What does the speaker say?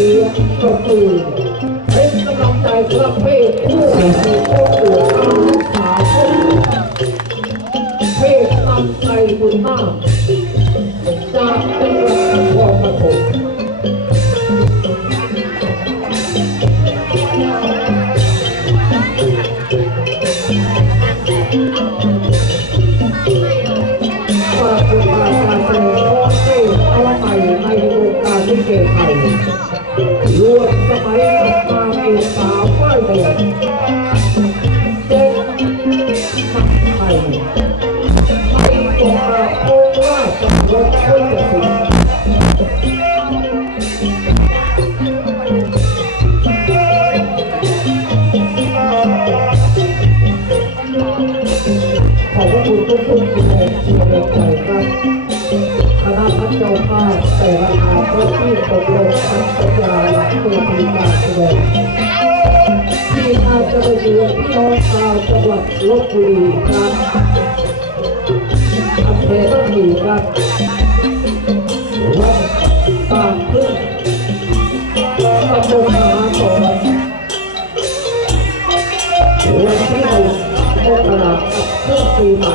สียงดนตรีเป็นกำลังใจครับเพศผู้ที่โอ้อาลูกสาวเพศนำใจบุญมากจากจังหวัดนครปฐมว่าคุณอาการแสดงร้อเพลงเอาใหม่ในวงการลิเกไทย วมสมัยกับมาเอกสาวป้ายแดงเด็กนักไทยในองค์ราองค์ราชวงศ์พุทธศิลป์ขอบพระคุณทุกคนที่แรงเชียร์แรงใจครับ หลังเปิดมีการแสดงที่อาจจะไปเยือนพี่น้องชาวจังหวัดลบบุรีครับอำเภอต้องมีครับวัดบางพึ่งตำบลมหาสอนวันที่หนึ่งมกราคมเครื่อปีใหม่